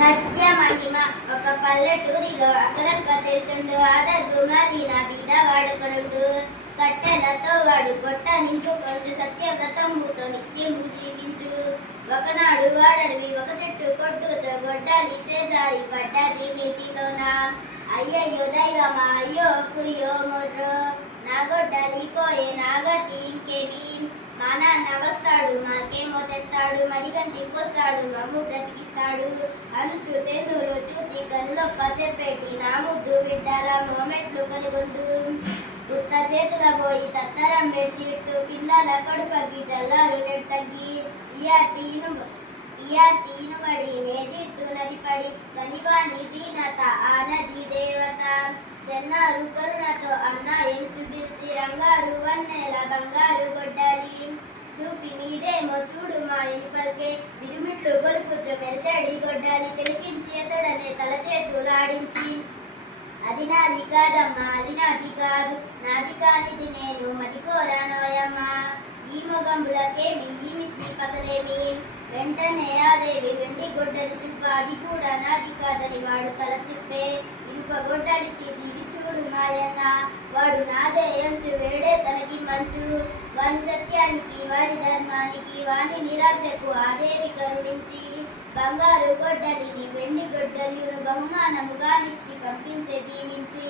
సత్య మహిమ ఒక పల్లెటూరిలో అక్కడక్క చెరుతుండు ఆదర్భు మరిన బీద వాడుకొనుండు కట్టెలతో వాడు పొట్ట నింపుకొండు సత్యవ్రతంబుతో నిత్యము జీవించు. ఒకనాడు వాడడివి ఒక చెట్టు కొట్టుచో గొడ్డలి చేజారి పడ్డది నీటిలోన. అయ్యయ్యో దైవమా అయ్యో కుయ్యో మొర్రో నా గొడ్డలి పోయే నాగతి ఇంకేమి. మా నాన్న వస్తాడు మాకేమో తెస్తాడు మరిగంచి పోస్తాడు మమ్ము బ్రతికిస్తాడు అంటూ తెన్నులు చూచి కనులొప్ప చెప్పేటి నా ముద్దు బిడ్డల మోమెట్లు కనుగొందు. ఉత్త చేతుల పోయి తత్తరం పెడితూ పిల్లల కడుపకి జల్లారు నెట్టగి ఇయాతీను పడి నేదిట్టు నదిపడి కనివాని దీనత ఆ నది దేవత. చెన్నారు కరుణతో అన్న ఎంచు బిల్చి రంగారు వన్నెల బంగారు గొడ్డలి చూపి మీదేమో చూడు మా ఎనుపల్కే విరుమిట్లు గొలుపుచు మెరిసాడి గొడ్డలి తిరిగించి అతడనే తల చేతులాడించి. అది నాది కాదమ్మా అది నాది కాదు నాది కానిది నేను మదికోరానోయమ్మా ఈ మొగంబులకేమి ఈ మిస్ని పదలేమి. వెంటనే ఆ దేవి వెండి గొడ్డలి చూప అది కూడా నాది కాదని వాడు తల తిప్పే. ఇనుప గొడ్డలి తీసి ఇది చూడు మాయన్న వాడు నాదే ఎంచు వేడే తనకి మంచు. వాని సత్యానికి వాడి ధర్మానికి వాని నిరాశకు ఆ దేవి కరుణించి బంగారు గొడ్డలిని వెండి గొడ్డలియును బహుమానముగా నిచ్చి పంపించే దీవించి.